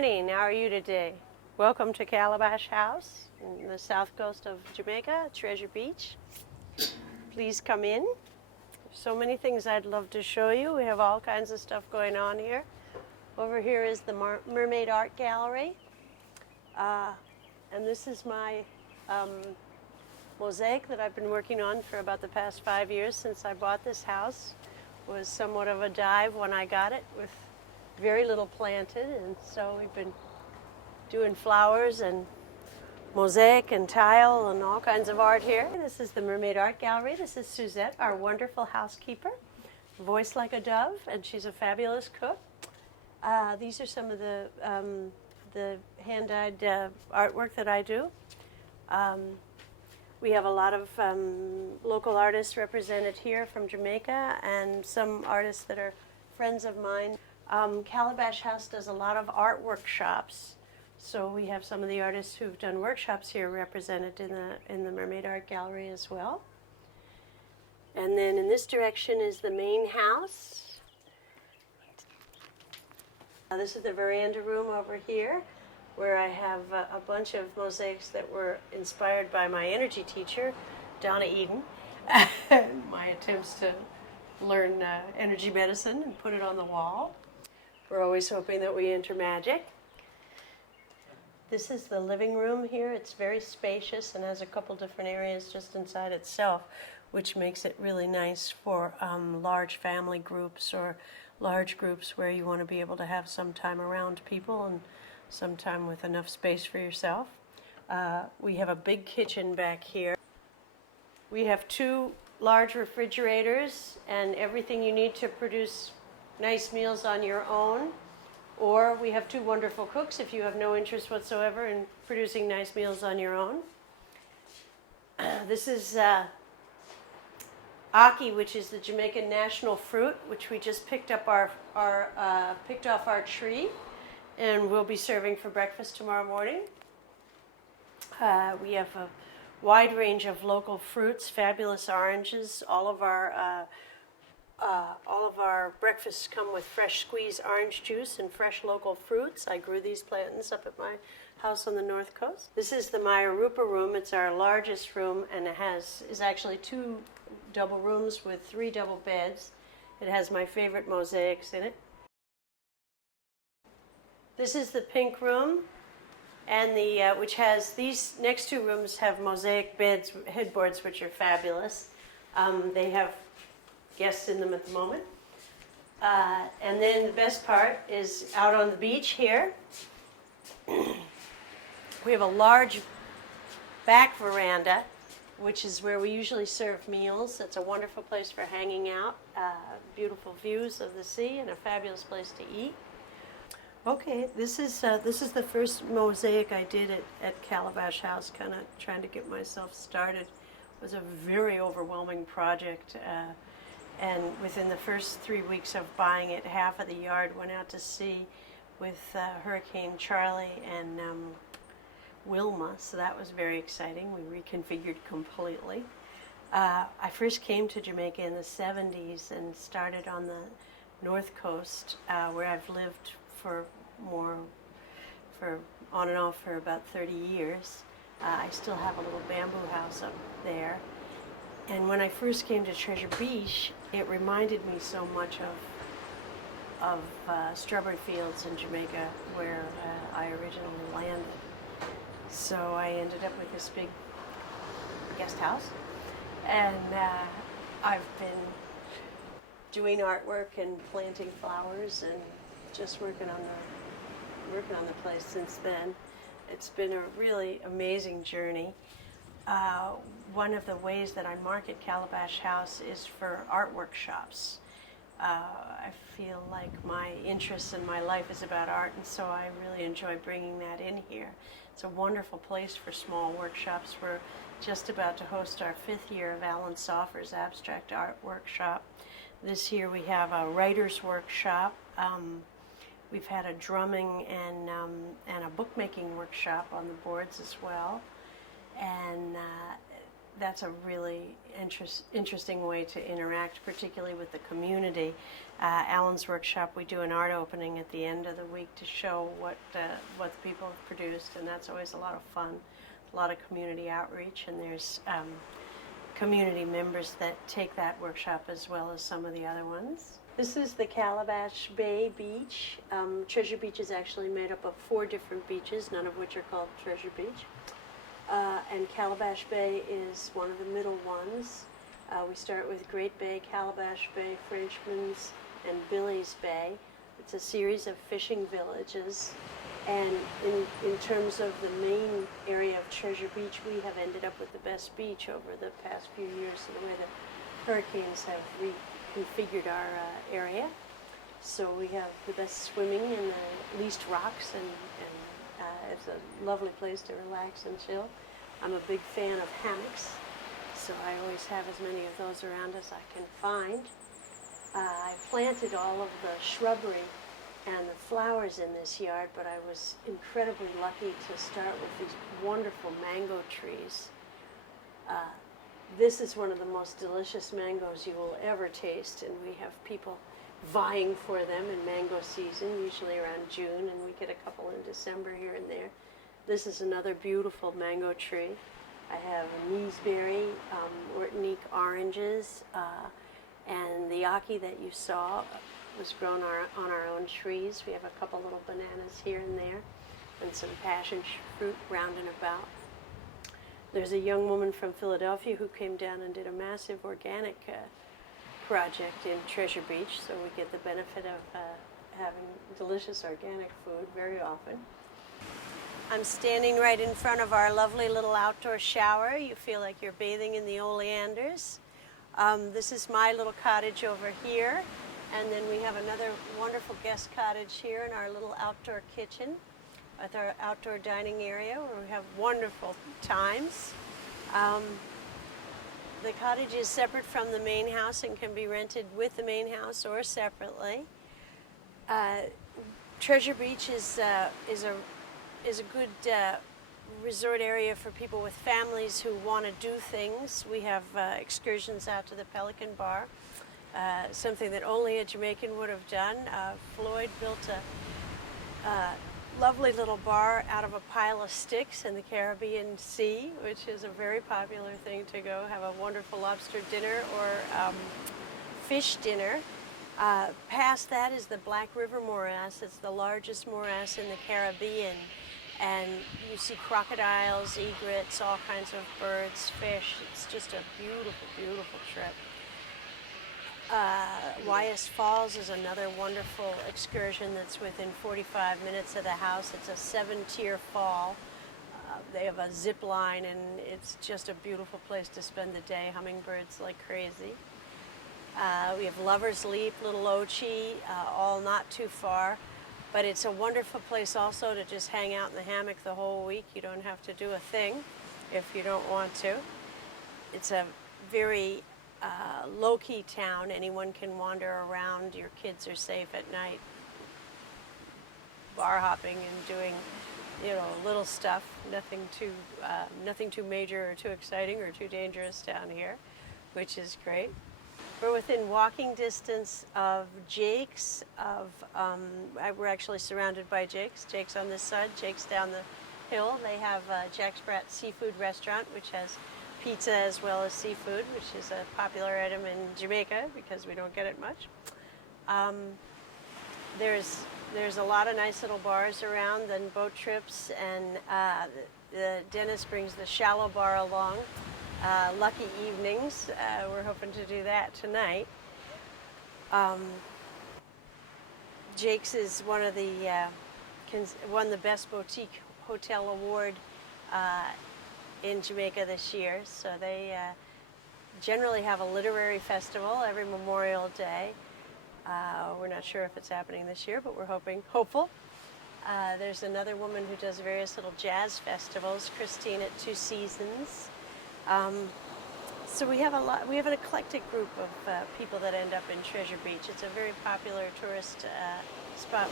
morning. How are you today? Welcome to Calabash House in the south coast of Jamaica, Treasure Beach. Please come in. There's so many things I'd love to show you. We have all kinds of stuff going on here. Over here is the Mermaid Art Gallery. And this is my mosaic that I've been working on for about the past 5 years since I bought this house. It was somewhat of a dive when I got it, with very little planted, and so we've been doing flowers and mosaic and tile and all kinds of art here. This is the Mermaid Art Gallery. This is Suzette, our wonderful housekeeper, voiced like a dove, and she's a fabulous cook. These are some of the hand-dyed artwork that I do. We have a lot of local artists represented here from Jamaica, and some artists that are friends of mine. Calabash House does a lot of art workshops, so we have some of the artists who've done workshops here represented in the Mermaid Art Gallery as well. And then in this direction is the main house. This is the veranda room over here, where I have a bunch of mosaics that were inspired by my energy teacher, Donna Eden, my attempts to learn energy medicine and put it on the wall. We're always hoping that we enter magic. This is the living room here. It's very spacious and has a couple different areas just inside itself, which makes it really nice for large family groups or large groups where you want to be able to have some time around people and some time with enough space for yourself. We have a big kitchen back here. We have 2 large refrigerators and everything you need to produce nice meals on your own, or we have 2 wonderful cooks if you have no interest whatsoever in producing nice meals on your own. This is Aki, which is the Jamaican national fruit, which we just picked up picked off our tree, and we'll be serving for breakfast tomorrow morning. We have a wide range of local fruits, fabulous oranges. All of our breakfasts come with fresh squeezed orange juice and fresh local fruits. I grew these plantings up at my house on the north coast. This is the Mayarupa room. It's our largest room, and it is actually 2 double rooms with 3 double beds. It has my favorite mosaics in it. This is the pink room, and which has these next 2 rooms have mosaic beds, headboards, which are fabulous. They have guests in them at the moment. And then the best part is out on the beach here. We have a large back veranda, which is where we usually serve meals. It's a wonderful place for hanging out, beautiful views of the sea, and a fabulous place to eat. Okay, this is the first mosaic I did at Calabash House, kind of trying to get myself started. It was a very overwhelming project. And within the first 3 weeks of buying it, half of the yard went out to sea with Hurricane Charlie and Wilma, so that was very exciting. We reconfigured completely. I first came to Jamaica in the 70s and started on the north coast, where I've lived for on and off for about 30 years. I still have a little bamboo house up there. And when I first came to Treasure Beach, it reminded me so much of strawberry fields in Jamaica, where I originally landed. So I ended up with this big guest house, and I've been doing artwork and planting flowers and just working on the place since then. It's been a really amazing journey. One of the ways that I market Calabash House is for art workshops. I feel like my interest in my life is about art, and so I really enjoy bringing that in here. It's a wonderful place for small workshops. We're just about to host our 5th year of Alan Soffer's Abstract Art Workshop. This year we have a writer's workshop. We've had a drumming and a bookmaking workshop on the boards as well. And that's a really interesting way to interact, particularly with the community. Alan's workshop, we do an art opening at the end of the week to show what the people have produced, and that's always a lot of fun, a lot of community outreach, and there's community members that take that workshop as well as some of the other ones. This is the Calabash Bay Beach. Treasure Beach is actually made up of 4 different beaches, none of which are called Treasure Beach. And Calabash Bay is one of the middle ones. We start with Great Bay, Calabash Bay, Frenchman's, and Billy's Bay. It's a series of fishing villages. And in terms of the main area of Treasure Beach, we have ended up with the best beach over the past few years, the way the hurricanes have reconfigured our area. So we have the best swimming and the least rocks, and it's a lovely place to relax and chill. I'm a big fan of hammocks, so I always have as many of those around as I can find. I planted all of the shrubbery and the flowers in this yard, but I was incredibly lucky to start with these wonderful mango trees. This is one of the most delicious mangoes you will ever taste, and we have people vying for them in mango season, usually around June, and we get a couple in December here and there. This is another beautiful mango tree. I have Neesberry, Ortonique oranges, and the Yaki that you saw was grown on our own trees. We have a couple little bananas here and there, and some passion fruit round and about. There's a young woman from Philadelphia who came down and did a massive organic project in Treasure Beach, so we get the benefit of having delicious organic food very often. I'm standing right in front of our lovely little outdoor shower. You feel like you're bathing in the oleanders. This is my little cottage over here, and then we have another wonderful guest cottage here in our little outdoor kitchen with our outdoor dining area where we have wonderful times. The cottage is separate from the main house and can be rented with the main house or separately. Treasure Beach is a good resort area for people with families who want to do things. We have excursions out to the Pelican Bar, something that only a Jamaican would have done. Floyd built a lovely little bar out of a pile of sticks in the Caribbean Sea, which is a very popular thing to go have a wonderful lobster dinner or fish dinner. Past that is the Black River Morass. It's the largest morass in the Caribbean. And you see crocodiles, egrets, all kinds of birds, fish. It's just a beautiful, beautiful trip. Wyas Falls is another wonderful excursion that's within 45 minutes of the house. It's a 7-tier fall. They have a zip line, and it's just a beautiful place to spend the day. Hummingbirds like crazy. We have Lover's Leap, Little Ochi, all not too far. But it's a wonderful place also to just hang out in the hammock the whole week. You don't have to do a thing if you don't want to. It's a very low-key town. Anyone can wander around. Your kids are safe at night, bar hopping and doing, little stuff. Nothing too major or too exciting or too dangerous down here, which is great. We're within walking distance of Jake's. We're actually surrounded by Jake's. Jake's on this side, Jake's down the hill. They have Jack's Brat Seafood Restaurant, which has pizza as well as seafood, which is a popular item in Jamaica because we don't get it much. There's a lot of nice little bars around and boat trips, and the dentist brings the shallow bar along. Lucky evenings. We're hoping to do that tonight. Jake's is won the Best Boutique Hotel Award in Jamaica this year. So they generally have a literary festival every Memorial Day. We're not sure if it's happening this year, but we're hopeful. There's another woman who does various little jazz festivals, Christine at Two Seasons. So we have an eclectic group of people that end up in Treasure Beach. It's a very popular tourist spot.